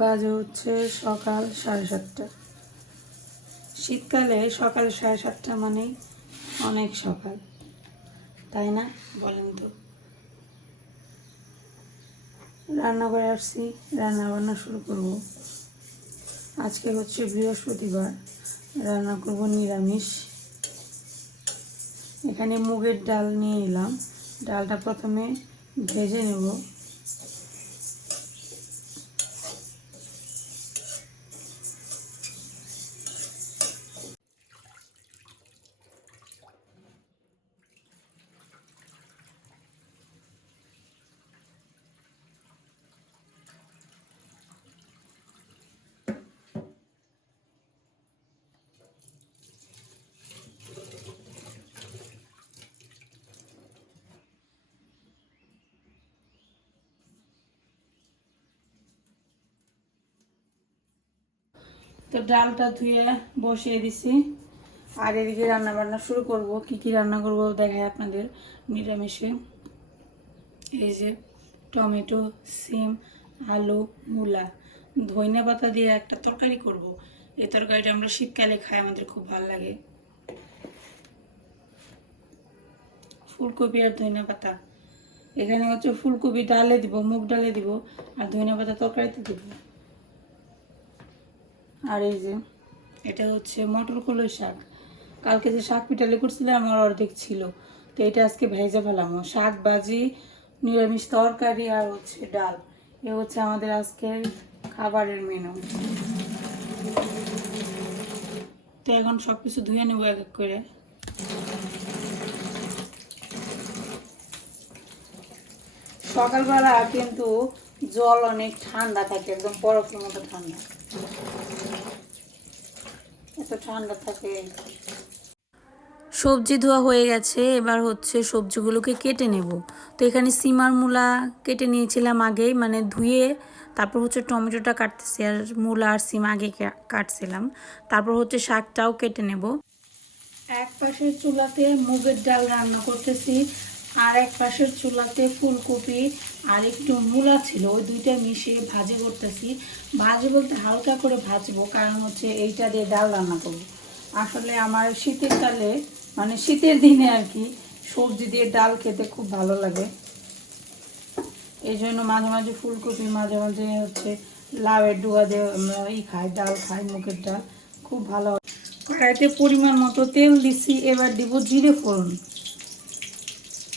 বাজে হচ্ছে সকাল সাড়ে সাতটা। শীতকালে সকাল সাড়ে সাতটা মানেই অনেক সকাল, তাই না? বলেন তো। রান্না করে আসছি, রান্না বান্না শুরু করব। আজকে হচ্ছে বৃহস্পতিবার, রান্না করব নিরামিষ। এখানে মুগের ডাল নিয়ে এলাম। ডালটা প্রথমে ভেজে নেব। তো ডালটা ধুয়ে বসিয়ে দিছি। আর এদিকে রান্না বান্না শুরু করব। কি কি রান্না করব দেখায় আপনাদের নিরামিষে। এই যে টমেটো, সিম, আলু, মূলা। ধইনা পাতা দিয়ে একটা তরকারি করব। এই তরকারিটা আমরা শীতকালে খাই, আমাদের খুব ভালো লাগে। ফুলকপি আর ধইনা পাতা। এখানে হচ্ছে ফুলকপি ডালে দিব, মুগ ডালে দিব, আর ধইনা পাতা তরকারিতে দিব। আর এই যে, এটা হচ্ছে মটর কলই শাক। কালকে যে শাক পিটালি করছিলাম, আমার অর্ধেক ছিল। তো এটা আজকে ভেজে ফেলাম। শাক, ভাজি, নিরামিষ তরকারি আর হচ্ছে ডাল। এ হচ্ছে আমাদের আজকের খাবারের মেনু তো এখন সব কিছু ধুয়ে নেব এক এক করে। সকালবেলা কিন্তু জল অনেক ঠান্ডা থাকে, একদম বরফের মতো ঠান্ডা। এত ঠান্ডা থাকে। সবজি ধোয়া হয়ে গেছে এবার হচ্ছে সবজিগুলোকে কেটে নেব। তো এখানে সিমার মূলা কেটে নিয়েছিলাম আগেই মানে ধুয়ে তারপর হচ্ছে টমেটোটা কাটতেছি আর মূলা আর সিম আগে কাটছিলাম। তারপর হচ্ছে শাকটাও কেটে নেব। এক পাশের চুলাতে মুগের ডাল রান্না করতেছি। আর এক পাশের চুলাতে ফুলকপি আর একটু মূলা ছিল, ওই দুইটা মিশিয়ে ভাজি করতেছি। ভাজি বলতে হালকা করে ভাজবো, কারণ হচ্ছে এইটা দিয়ে ডাল রান্না করব। আসলে আমার শীতের কালে মানে শীতের দিনে আর কি, সবজি দিয়ে ডাল খেতে খুব ভালো লাগে। এই জন্য মাঝে মাঝে ফুলকপি, মাঝে মাঝে হচ্ছে লাউয়ের ডুয়া দিয়ে ই খাই, ডাল খাই মুখের ডাল। খুব ভালো কড়াইতে পরিমাণ মতো তেল দিচ্ছি এবার দিব জিরে ফোড়ন।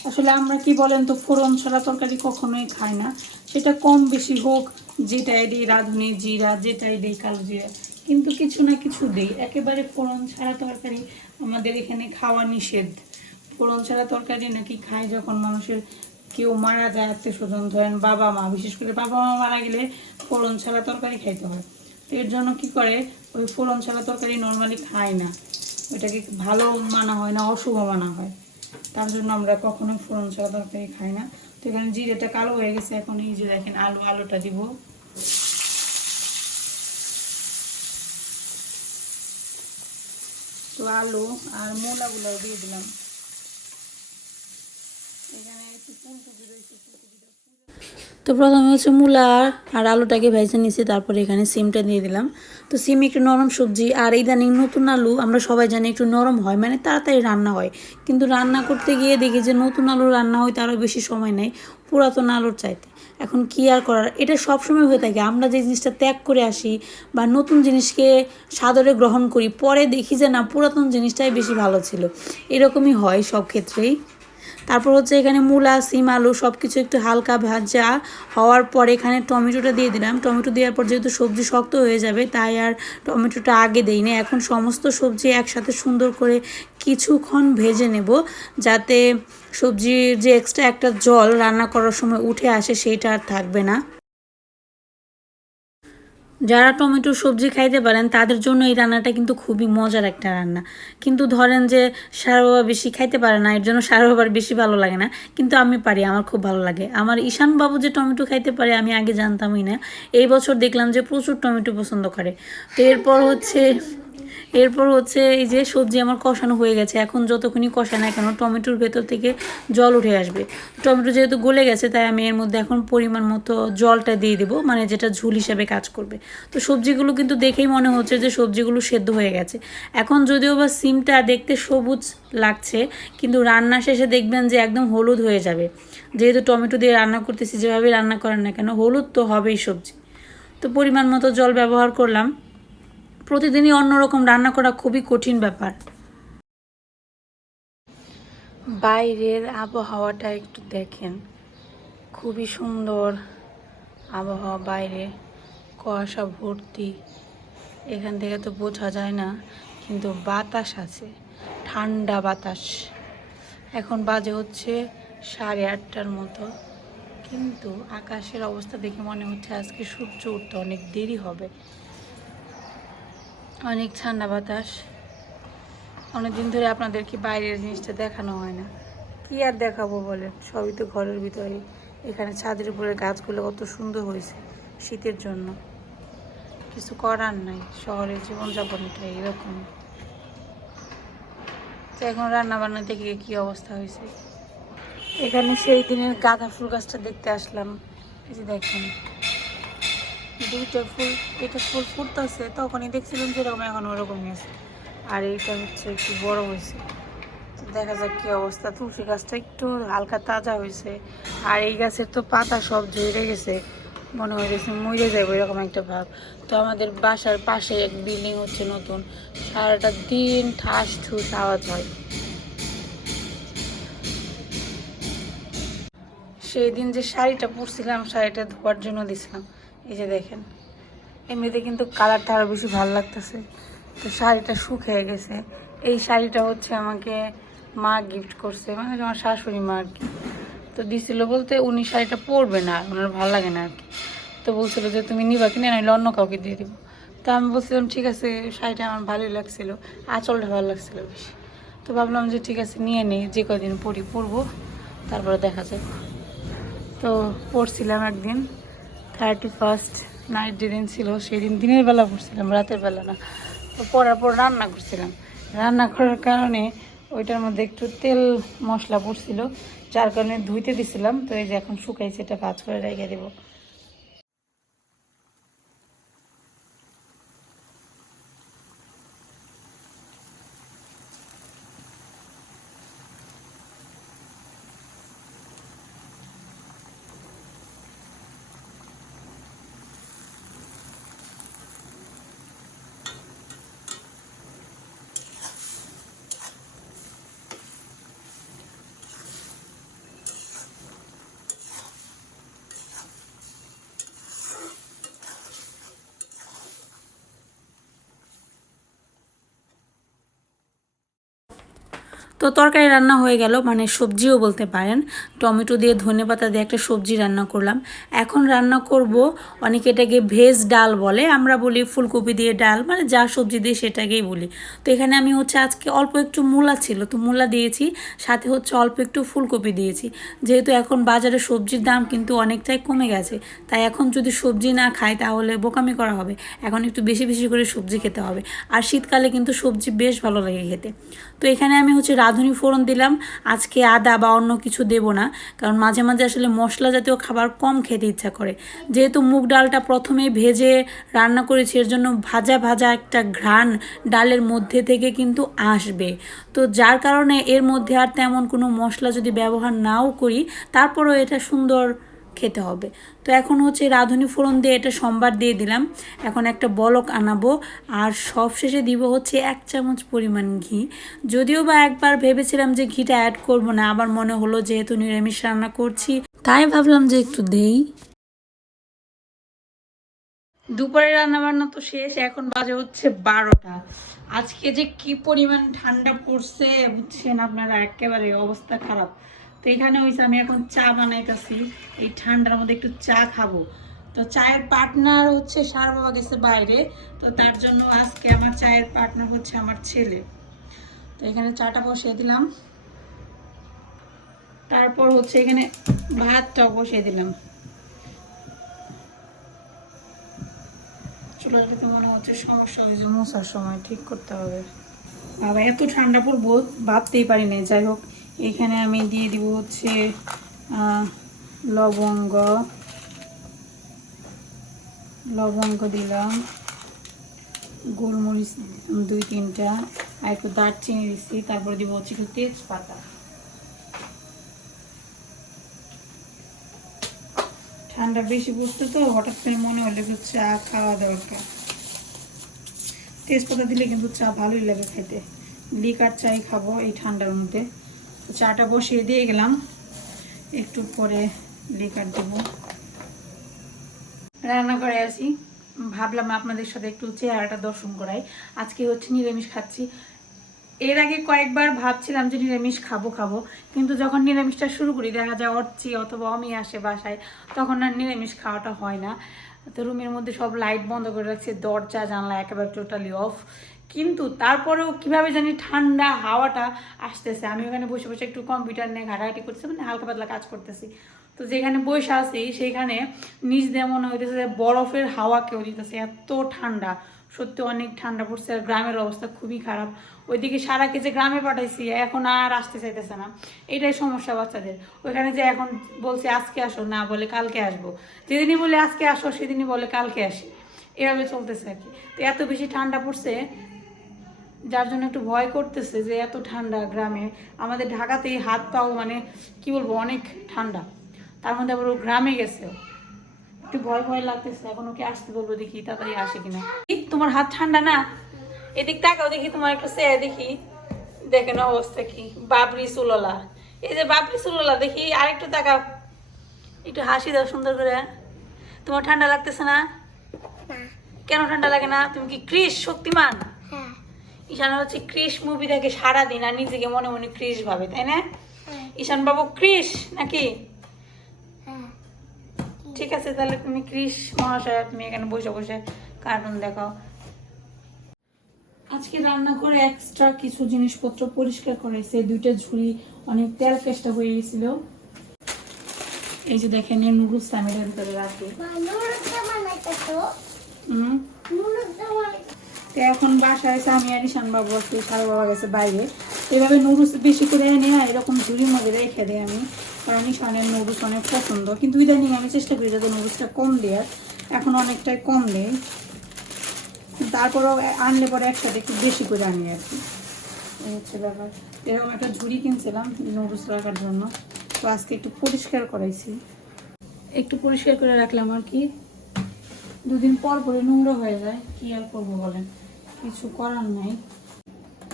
আসলে আমরা কি বলেন তো, ফোড়ন ছাড়া তরকারি কখনোই খাই না। সেটা কম বেশি হোক, যেটাই দিই রাঁধুনি, জিরা, যেটাই দিই কালো জিরা। কিন্তু কিছু না কিছু দিই। একেবারে ফোড়ন ছাড়া তরকারি আমাদের এখানে খাওয়া নিষেধ। ফোড়ন ছাড়া তরকারি নাকি খায় যখন মানুষের কেউ মারা যায় আত্মীয় স্বজন ধরেন বাবা মা, বিশেষ করে বাবা মা মারা গেলে ফোড়ন ছাড়া তরকারি খাইতে হয়। তো এর জন্য কি করে? ওই ফোড়ন ছাড়া তরকারি নর্মালি খায় না। ওইটাকে ভালো মানা হয় না, অশুভ মানা হয়। তার জন্য আমরা কখনো ফোড়ন ছাড়া তরকারি খাই না। তো এখানে জিরেটা কালো হয়ে গেছে, এখন এই যে দেখেন আলু, আলুটা দিব। তো আলু আর মূলাগুলো দিয়ে দিলাম। এখানে একটু ফুলকপি রয়েছে ফুলকপিটা তো প্রথমে হচ্ছে মূলা আর আলুটাকে ভেজে নিয়েছি তারপরে এখানে সিমটা দিয়ে দিলাম। তো সিম একটু নরম সবজি, আর ইদানিং নতুন আলু, আমরা সবাই জানি একটু নরম হয় মানে তাড়াতাড়ি রান্না হয়। কিন্তু রান্না করতে গিয়ে দেখি যে নতুন আলু রান্না হয় তারও বেশি সময় নেয় পুরাতন আলুর চাইতে। এখন কি আর করার? এটা সব সময় হয়ে থাকে। আমরা যে জিনিসটা ত্যাগ করে আসি বা নতুন জিনিসকে সাদরে গ্রহণ করি, পরে দেখি যে না, পুরাতন জিনিসটাই বেশি ভালো ছিল। এরকমই হয় সব ক্ষেত্রেই। তারপর হচ্ছে এখানে মূলা, সিম, আলু সব কিছু একটু হালকা ভাজা হওয়ার পর এখানে টমেটোটা দিয়ে দিলাম। টমেটো দেওয়ার পর যেহেতু সবজি শক্ত হয়ে যাবে, তাই আর টমেটোটা আগে দেই না এখন সমস্ত সবজি একসাথে সুন্দর করে কিছুক্ষণ ভেজে নেব, যাতে সবজির যে এক্সট্রা একটা জল রান্না করার সময় উঠে আসে, সেইটা আর থাকবে না। যারা টমেটো সবজি খাইতে পারেন, তাদের জন্য এই রান্নাটা কিন্তু খুবই মজার একটা রান্না। কিন্তু ধরেন যে, সারা বাবা বেশি খাইতে পারে না, এর জন্য সারা বাবার বেশি ভালো লাগে না। কিন্তু আমি পারি, আমার খুব ভালো লাগে। আমার ঈশান বাবু যে টমেটো খাইতে পারে, আমি আগে জানতামই না। এই বছর দেখলাম যে প্রচুর টমেটো পছন্দ করে। তো এরপর হচ্ছে এরপর হচ্ছে এই যে সবজি আমার কষানো হয়ে গেছে। এখন যতক্ষণই কষা না কেন টমেটোর ভেতর থেকে জল উঠে আসবে। টমেটো যেহেতু গলে গেছে, তাই আমি এর মধ্যে এখন পরিমাণ মতো জলটা দিয়ে দেবো মানে যেটা ঝুল হিসাবে কাজ করবে। তো সবজিগুলো কিন্তু দেখেই মনে হচ্ছে যে সবজিগুলো সেদ্ধ হয়ে গেছে। এখন যদিও বা সিমটা দেখতে সবুজ লাগছে, কিন্তু রান্না শেষে দেখবেন যে একদম হলুদ হয়ে যাবে। যেহেতু টমেটো দিয়ে রান্না করতেছি, যেভাবে রান্না করেন না কেন, হলুদ তো হবেই সবজি। তো পরিমাণ মতো জল ব্যবহার করলাম। প্রতিদিনই অন্যরকম রান্না করা খুবই কঠিন ব্যাপার। বাইরের আবহাওয়াটা একটু দেখেন। খুবই সুন্দর আবহাওয়া বাইরে। কুয়াশা ভর্তি। এখান থেকে তো বোঝা যায় না, কিন্তু বাতাস আছে, ঠান্ডা বাতাস। এখন বাজে হচ্ছে সাড়ে আটটার মতো। কিন্তু আকাশের অবস্থা দেখে মনে হচ্ছে আজকে সূর্য উঠতে অনেক দেরি হবে। অনেক ঠান্ডা বাতাস। অনেকদিন ধরে আপনাদেরকে বাইরের জিনিসটা দেখানো হয় না। কি আর দেখাবো বলে সবই তো ঘরের ভিতরে এখানে ছাদের উপরে গাছগুলো কত সুন্দর হয়েছে শীতের জন্য। কিছু করার নাই, শহরের জীবনযাপনটা এরকম। তো এখন রান্না বান্না দেখে কি অবস্থা হয়েছে? এখানে সেই দিনের গাঁদা ফুল গাছটা দেখতে আসলাম। এই যে দেখেন দুইটা ফুল, এটা ফুল ফুটতেছে, তখনই দেখছিলাম যেরকম এখন ওরকমই আছে। আর এইটা হচ্ছে একটু বড় হয়েছে। তো দেখা যাক কি অবস্থা। তুলসী গাছটা একটু হালকা তাজা হয়েছে। আর এই গাছের তো পাতা সব ঝরে গেছে। মনে হয় গেছে মরে যাবে এরকম একটা ভাব। তো আমাদের বাসার পাশে এক বিল্ডিং হচ্ছে নতুন। সারাটা দিন ঠাস ঠুস আওয়াজ হয়। সেই দিন যে শাড়িটা পরছিলাম, শাড়িটা ধোয়ার জন্য দিছিলাম। এই যে দেখেন, এমনিতে কিন্তু কালারটা আরও বেশি ভালো লাগতেছে। তো শাড়িটা শুকিয়ে গেছে। এই শাড়িটা হচ্ছে আমাকে মা গিফট করছে মানে আমার শাশুড়ি মা আর কি। তো দিছিল বলতে উনি শাড়িটা পরবে না, ওনার ভালো লাগে না আর কি। তো বলছিল যে তুমি নিবা কিনে, নাহলে অন্য কাউকে দিয়ে দিব। তো আমি বলছিলাম, ঠিক আছে, শাড়িটা আমার ভালোই লাগছিল, আঁচলটা ভালো লাগছিল বেশি। তো ভাবলাম যে ঠিক আছে, নিয়ে নিই, যে কদিন পরি পরবো, তারপরে দেখা যাবে তো পড়ছিলাম একদিন। থার্টি ফার্স্ট নাইট যেদিন ছিল, সেদিন দিনের বেলা পড়ছিলাম, রাতের বেলা না। তো পড়ার পর রান্না করছিলাম। রান্না করার কারণে ওইটার মধ্যে একটু তেল মশলা পড়ছিল, যার কারণে ধুইতে দিছিলাম। তো এই যে এখন শুকাইছে, এটা কাজ করে রেখে দেবো। তো তরকারি রান্না হয়ে গেল মানে সবজিও বলতে পারেন। টমেটো দিয়ে ধনে পাতা দিয়ে একটা সবজি রান্না করলাম। এখন রান্না করব অনেকে এটাকে ভেজ ডাল বলে, আমরা বলি ফুলকপি দিয়ে ডাল মানে যা সবজি দিয়ে সেটাকেই বলি। তো এখানে আমি হচ্ছে আজকে অল্প একটু মূলা ছিল, তো মূলা দিয়েছি, সাথে হচ্ছে অল্প একটু ফুলকপি দিয়েছি। যেহেতু এখন বাজারে সবজির দাম কিন্তু অনেকটাই কমে গেছে, তাই এখন যদি সবজি না খাই তাহলে বোকামি করা হবে। এখন একটু বেশি বেশি করে সবজি খেতে হবে। আর শীতকালে কিন্তু সবজি বেশ ভালো লাগে খেতে। তো এখানে আমি হচ্ছে রাঁধুনি ফোড়ন দিলাম। আজকে আদা বা অন্য কিছু দেব না, কারণ মাঝে মাঝে আসলে মশলা জাতীয় খাবার কম খেতে ইচ্ছা করে। যেহেতু মুগ ডালটা প্রথমে ভেজে রান্না করেছি, এর জন্য ভাজা ভাজা একটা ঘ্রাণ ডালের মধ্যে থেকে কিন্তু আসবে। তো যার কারণে এর মধ্যে আর তেমন কোনো মশলা যদি ব্যবহার নাও করি, তারপরেও এটা সুন্দর খেতে হবে। তো এখন হচ্ছে রাঁধুনি ফোড়ন দিয়ে এটা সম্বার দিয়ে দিলাম। এখন একটা বলক আনাবো আর সব শেষে দিব হচ্ছে এক চামচ পরিমাণ ঘি। যদিও বা একবার ভেবেছিলাম যে ঘিটা অ্যাড করব না, আবার মনে হলো যেহেতু নিরামিষ রান্না করছি, তাই ভাবলাম যে একটু দেই। দুপুরে রান্না বান্না তো শেষ, এখন বাজে হচ্ছে বারোটা। আজকে যে কি পরিমাণ ঠান্ডা পড়ছে, বুঝছেন আপনারা, একেবারে অবস্থা খারাপ। তো এখানে হয়েছে আমি এখন চা বানাইতেছি। এই ঠান্ডার মধ্যে একটু চা খাব। তো চায়ের পার্টনার হচ্ছে সার বাবা গেছে বাইরে। তো তার জন্য আজকে আমার চায়ের পার্টনার হচ্ছে আমার ছেলে। তো এখানে চাটা বসিয়ে দিলাম। তারপর হচ্ছে এখানে ভাতটাও বসিয়ে দিলাম। চুলাটাতে মনে হচ্ছে সমস্যা হয়েছে মশার সময় ঠিক করতে হবে। বাবা, এত ঠান্ডা পড়ব, ভাবতেই পারি না যাই হোক এখানে আমি দিয়ে দিব হচ্ছে লবঙ্গ। লবঙ্গ দিলাম, গোলমরিচ দুই, তিনটা, আর একটু দারচিনি দিচ্ছি তারপরে দিব হচ্ছে একটু তেজপাতা। ঠান্ডা বেশি পড়ছে তো, হঠাৎ করে মনে হলো চা খাওয়া দরকার। তেজপাতা দিলে কিন্তু চা ভালোই লাগে খেতে। লিকার চাই খাব এই ঠান্ডার মধ্যে। চাটা বসিয়ে দিয়ে গেলাম। একটু পরে লিকার দেবো। রান্না করে আসি। ভাবলাম আপনাদের সাথে একটু চেহারাটা দর্শন করাই। আজকে হচ্ছে নিরামিষ খাচ্ছি। এর আগে কয়েকবার ভাবছিলাম যে নিরামিষ খাব খাব। কিন্তু যখন নিরামিষটা শুরু করি, দেখা যায় অর্চি অথবা অমি আসে বাসায়, তখন আর নিরামিষ খাওয়াটা হয় না। তো রুমের মধ্যে সব লাইট বন্ধ করে রাখছে, দরজা, জানলা একেবারে টোটালি অফ কিন্তু তারপরেও কীভাবে জানি ঠান্ডা হাওয়াটা আসতেছে। আমি ওখানে বসে বসে একটু কম্পিউটার নিয়ে ঘাটাঘাটি করতেছি মানে হালকা পাতলা কাজ করতেছি। তো যেখানে বসে আছি সেইখানে নিচ দিয়ে মনে হইতেছে যে বরফের হাওয়া কেউ দিতেছে, এত ঠান্ডা। সত্যি অনেক ঠান্ডা পড়ছে আর গ্রামের অবস্থা খুবই খারাপ। ওইদিকে সারা যে গ্রামে পাঠাইছি, এখন আর আসতে চাইতেছে না। এটাই সমস্যা বাচ্চাদের। ওইখানে যে এখন বলছে আজকে আসো, না বলে কালকে আসব। যেদিনই বলে আজকে আসো, সেদিনই বলে কালকে আসি। এভাবে চলতেছে আর কি। তো এত বেশি ঠান্ডা পড়ছে যার জন্য একটু ভয় করতেছে যে এত ঠান্ডা গ্রামে। আমাদের ঢাকাতে হাত পাও মানে কি বলব অনেক ঠান্ডা। তার মধ্যে আবার ও গ্রামে গেছে। একটু ভয় ভয় লাগতেছে এখন ওকে আসতে বলব দেখি তাড়াতাড়ি আসে কিনা। তোমার হাত ঠান্ডা না? এদিক তাকাও দেখি তোমার একটু সে দেখি। দেখেন অবস্থা কি বাবরি সুললা এই যে বাবরি সুললা দেখি আরেকটু তাকাও। একটু হাসি দাও সুন্দর করে। তোমার ঠান্ডা লাগতেছে না? কেন ঠান্ডা লাগে না? তুমি কি ক্রিস শক্তিমান? ঈশান হচ্ছে ক্রিস মুভি দেখে সারাদিন আর নিজেকে মনে মনে ক্রিস ভাবে তাই না? ঈশান বাবু ক্রিস নাকি? ঠিক আছে তাহলে তুমি ক্রিস মহাশয় তুমি এখানে বসে বসে কার্টুন দেখাও। আজকে রান্না করে এক্সট্রা কিছু জিনিসপত্র পরিষ্কার করেছে দুইটা ঝুড়ি অনেক তেল কেষ্টা হয়ে গেছিল। এই যে দেখেন নুডলস আমি ভিতরে রাখি হুম? তো এখন বাসায় আমি আর ঈশান বাবু আছে, সারা বাবা গেছে বাইরে। এভাবে নুডলস বেশি করে এনে এরকম ঝুড়ির মধ্যে রেখে দেয় আমি, কারণ ঈশানের নুডলস অনেক পছন্দ। কিন্তু ইদানিং আমি চেষ্টা করি যাতে নুডলসটা কম দেওয়ার এখন অনেকটাই কম দেয়। তারপরেও আনলে পরে একসাথে একটু বেশি করে আনি আর কি। হচ্ছে ব্যাপার। এরকম একটা ঝুড়ি কিনছিলাম নুডলস রাখার জন্য, তো আজকে একটু পরিষ্কার করাইছি। একটু পরিষ্কার করে রাখলাম আর কি। দুদিন পর পরে নোংরা হয়ে যায়, কি আর করব বলেন? কিছু করার নাই।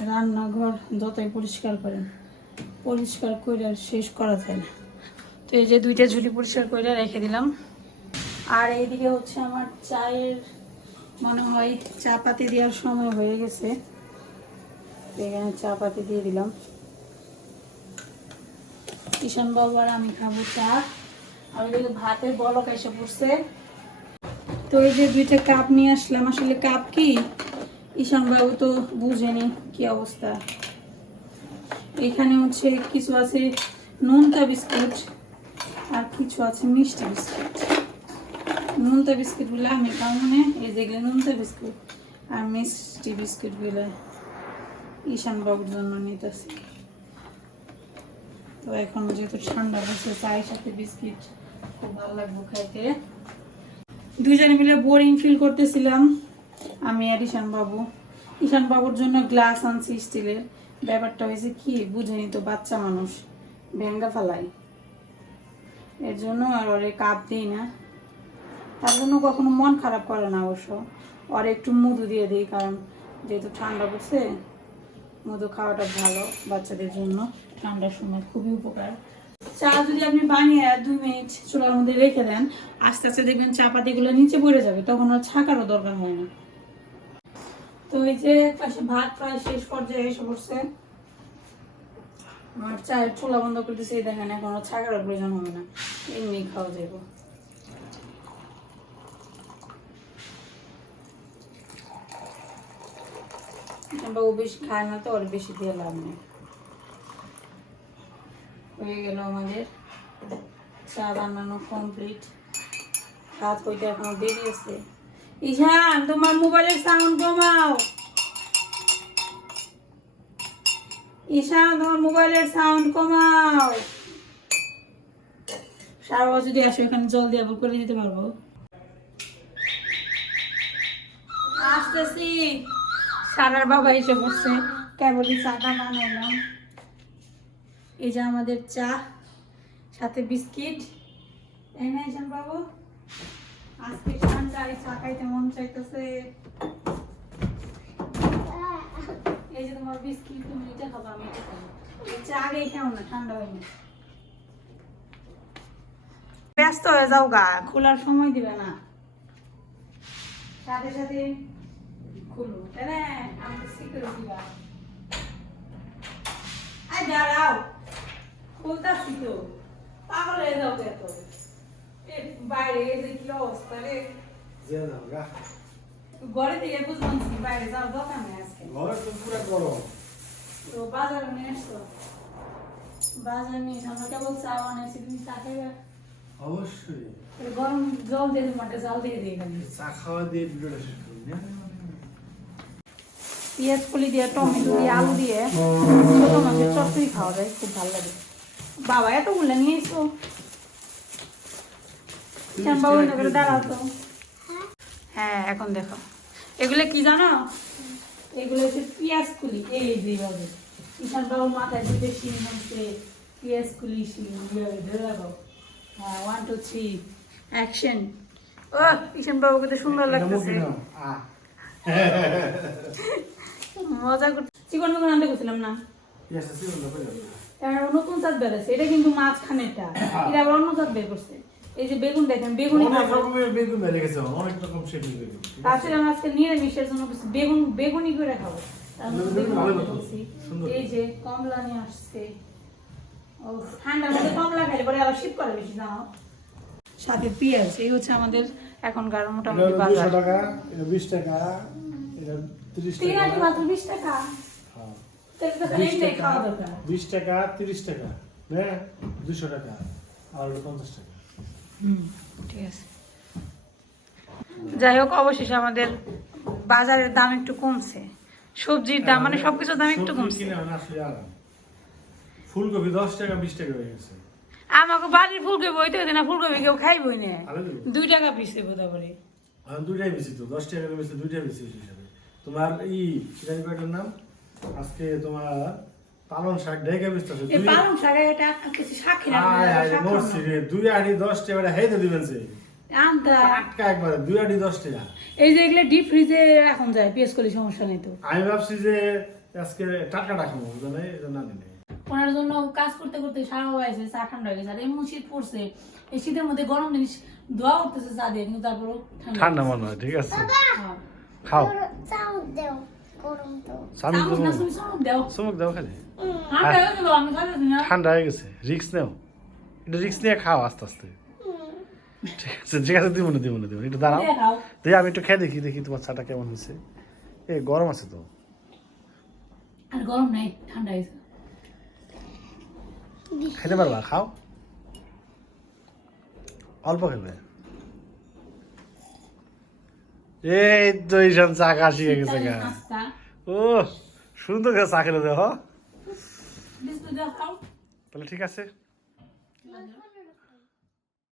রান্নাঘর যতই পরিষ্কার করেন, পরিষ্কার করে শেষ করা যায় না। তো এই যে দুইটা ঝুলি পরিষ্কার করে রেখে দিলাম। আর এইদিকে হচ্ছে আমার চায়ের, মনে হয় চা পাতি দেওয়ার সময় হয়ে গেছে। এখানে চা পাতি দিয়ে দিলাম। কিষান বাবু আর আমি খাব চা। আর ওইদিকে ভাতের বলক এসে পড়ছে। তো এই যে দুইটা কাপ নিয়ে আসলাম। আসলে কাপ কি? ঈশান বাবু তো বুঝেনি কি অবস্থা। এখানে হচ্ছে কিছু আছে নোনতা বিস্কুট আর কিছু আছে মিষ্টি বিস্কুট। নোনতা বিস্কুটগুলো আমি খাব মানে এই যেগুলো নোনতা বিস্কুট আর মিষ্টি বিস্কুটগুলো ঈশান বাবুর জন্য নিতেছি। তো এখন যেহেতু ঠান্ডা বসে চায়ের সাথে বিস্কিট খুব ভালো লাগবে খাইতে। দুজনে মিলে বোরিং ফিল করতেছিলাম। আমি আর ঈশান বাবু। ঈশান বাবুর জন্য গ্লাস আনছি স্টিলের। ব্যাপারটা হয়েছে কি, বুঝেনি তো, বাচ্চা মানুষ। ভেঙ্গা ফেলাই। এর জন্য আর ওরে কাপ দিই না। তার জন্য কখনো মন খারাপ করে না অবশ্য। ওর একটু মধু দিয়ে দিই, কারণ যেহেতু ঠান্ডা পড়ছে, মধু খাওয়াটা ভালো বাচ্চাদের জন্য। ঠান্ডার সময় খুবই উপকার। চা যদি আপনি বানিয়ে দুই মিনিট চুলার মধ্যে রেখে দেন, আস্তে আস্তে দেখবেন চা পাতিগুলো নিচে পড়ে যাবে, তখন আর ছাকারও দরকার হয় না। তো এই যে ভাত প্রায় শেষ পর্যায়ে এসে পড়ছে। চুলা বন্ধ এই দেখেন এখন আর প্রয়োজন হবে না। এমনি খাওয়া যাবে বেশি খায় না তো ওর বেশি দিয়ে লাভ নেই। হয়ে গেল আমাদের চা বানানো কমপ্লিট ভাত হইতে এখনও দেরি আছে। ঈশান তোমার মোবাইলের সাউন্ড কমাও। ঈশান তোমার মোবাইলের সাউন্ড কমাও। সারা যদি আসো এখানে, জল দিয়ে আবার করে দিতে পারব। আসতেছি। সারার বাবা এসে বসছে। কেবলই চাটা বানাইলাম এই যে আমাদের চা, সাথে বিস্কিট। তাই না বাবু? আজকে সন্ধ্যায় চা খাইতে মন চাইতেছে। এই যে তোমার বিস্কিট, তুমি এটা খাব, আমি এটা খাব। চা আগেই খাও না, ঠান্ডা হয়নি ব্যস্ত হয়ে যাও গা, খোলার সময় দিবে না। সাথে সাথে খুলো। তাই না, আমাকে সিকিউরিটি দিবা আই দাঁড়াও, খুলতাছি তো। পাগল হয়ে যাও এত বাইরে যে কি অবস্থা রে? ঘরে থেকে বুঝলাম বাইরে যাও দোকানে আজকে। ঘর তো পুরা গরম। তো বাজারে নিয়ে এসছো বাজারে নিয়ে এসে আমরা কেবল চা বানাইছি তুমি খাইবে? অবশ্যই। গরম জল দিয়ে মাঠে জল দিয়ে দিয়ে চা খাওয়া দিয়ে ভিডিওটা শেষ করি না? পেঁয়াজ কলি দিয়ে টমেটো দিয়ে আলু দিয়ে। ছোট মাছের চচ্চড়ি খাওয়া যায় খুব ভালো লাগে। বাবা এতগুলো নিয়ে এসো বাবু এটা করে দাঁড়াও তো হ্যাঁ এখন দেখো। এগুলো কি জানো? এগুলো হচ্ছে পেঁয়াজ কুলি এই যে এইভাবে। ঈশান বাবুর মাথায় দুটো শিম হচ্ছে পেঁয়াজ কুলি শিম এইভাবে ধরে রাখো। হ্যাঁ ওয়ান টু থ্রি অ্যাকশন ও ঈশান বাবুকে তো সুন্দর লাগতেছে। মজা করতে চিকন মিকন আনতে গেছিলাম না? এবার নতুন চাঁদ বেরোছে এটা কিন্তু মাঝখানেরটা। এটা আবার অন্য চাঁদ বের করছে। এই যে বেগুন দেখেন বেগুনি অনেক রকমের বেগুন বেড়ে গেছে অনেক রকম শেপের বেগুন। আমি আজকে নিরামিষের জন্য বেগুন বেগুনি করে খাব। এই যে কমলা নিয়ে আসছে। ও ঠান্ডার মধ্যে কমলা খাইলে পরে আবার শীত করে বেশি জানো? সাথে পেঁয়াজ এই হচ্ছে আমাদের এখনকার মোটামুটি বাজার। টাকা এটা 20 টাকা এটা 30 তিন টাকা। মাত্র বিশ টাকা? হ্যাঁ। 20 টাকা 20 টাকা 30 টাকা হ্যাঁ 200 টাকা আর 50 টাকা। ঠিক আছে। যাই হোক অবশেষে আমাদের বাজারের দাম একটু কমছে। সবজির দাম মানে সবকিছুর দাম একটু কমছে। ফুলকপি 10 টাকা 20 টাকা হয়ে গেছে। আমাকে বাড়ির ফুলকপি বইতে হচ্ছে না ফুলকপি কেউ খাইবই না। দুই টাকা পিসে করে আমি দুইটাই বেশি তো দশ টাকা বেশি দুইটাই বেশি বেশি হিসাবে। তোমার ই কি নাম? আজকে তোমার পালন শাক ঢেকে এই পালং শাকে এটা কিছু শাক খেলাম আয় আয় মরছি রে। দুই আড়ি দশ টাকা হেঁটে দিবেন সে আনতা টাটকা একবারে দুই আড়ি দশ টাকা এই যে এগুলো ডিপ ফ্রিজে এখন যায় করলে সমস্যা নেই তো। আমি ভাবছি যে আজকে টাটকা রাখব জানে এটা না দিলে। ওনার জন্য কাজ করতে করতে সারা হয়েছে চা ঠান্ডা হয়ে গেছে। আর এমন শীত পড়ছে। এই শীতের মধ্যে গরম জিনিস ধোয়া উঠতেছে চা দিয়ে কিন্তু তারপরও ঠান্ডা মনে হয় ঠিক আছে। খাও। দেও। গরম তো স্বামী চামচ না তুমি চামচ দাও চমক দাও খালি ঠান্ডা হয়ে গেছে রিক্স নেও। এটা রিক্স নিয়ে খাও আস্তে আস্তে। ঠিক আছে ঠিক আছে দিব না দিব না দিব একটু দাঁড়াও। দিয়ে আমি একটু খেয়ে দেখি দেখি তোমার চাটা কেমন হয়েছে এ গরম আছে তো। আর গরম নাই ঠান্ডা হয়েছে খেতে পারবা খাও। অল্প খেবে এই তো এইসব চা শিখে গেছে গা। ও সুন্দর করে চা খেলে দেহ তাহলে ঠিক আছে।